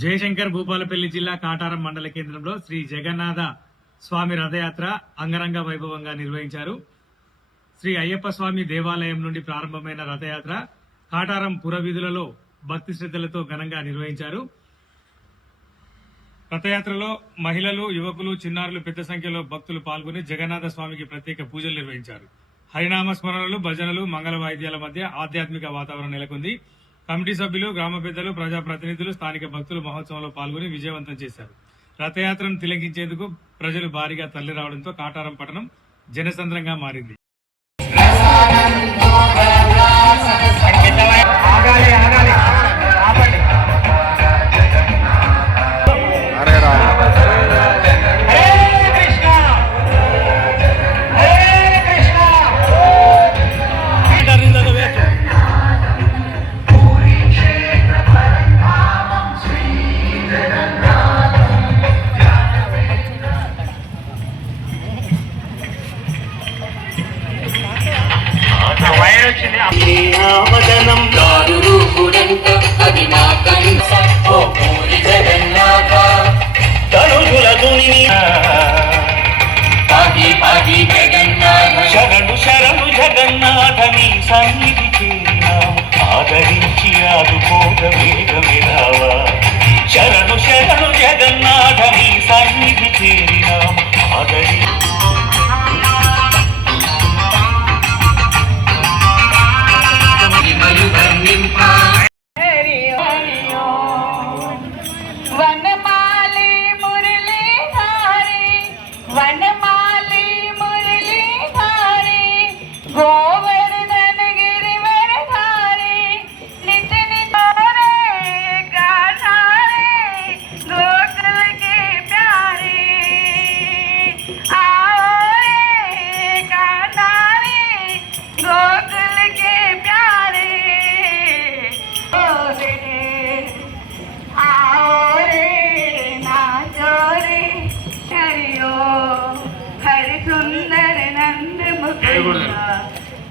జయశంకర్ భూపాలపల్లి జిల్లా కాటారం మండల కేంద్రంలో శ్రీ జగన్నాథ స్వామి రథయాత్ర అంగరంగ వైభవంగా నిర్వహించారు. శ్రీ అయ్యప్ప స్వామి దేవాలయం నుండి ప్రారంభమైన రథయాత్ర కాటారం పురవీధులలో భక్తి శ్రద్ధలతో ఘనంగా నిర్వహించారు. రథయాత్రలో మహిళలు, యువకులు, చిన్నారులు పెద్ద సంఖ్యలో భక్తులు పాల్గొని జగన్నాథ స్వామికి ప్రత్యేక పూజలు నిర్వహించారు. హరినామ స్మరణలు, భజనలు, మంగళ వాయిద్యాల మధ్య ఆధ్యాత్మిక వాతావరణం నెలకొంది. కమిటీ సభ్యులు, గ్రామ పెద్దలు, ప్రజాప్రతినిధులు, స్థానిక భక్తులు మహోత్సవంలో పాల్గొని విజయవంతం చేశారు. రథయాత్రను తిలకించేందుకు ప్రజలు భారీగా తరలిరావడంతో కాటారం పట్టణం జనసంద్రంగా మారింది. మదనం దారు రూపుడంట అది నా కంస ఓ పూరి జగన్నాథ తనుజుల దునిని పాగి పాగి జగన్నాథ శరణు శరణు జగన్నాథ నీ సన్నిధి చేరినాము ఆదరించి ఆదుకోగ వేగమే రావా శరణు శరణు జగన్నాథ నీ సన్నిధి చేరినాము ఆదరించి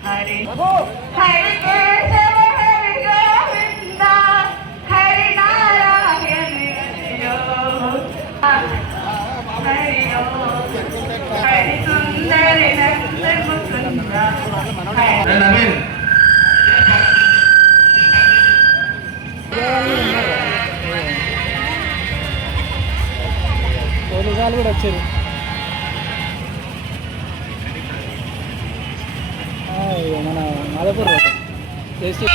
हरि हरि केशव हरि गोविंद हरि नारायण हरि हरि सुंदर नंद मुकुंद పోలీసులు కూడా వచ్చారు. మన మాదాపూర్ చేసి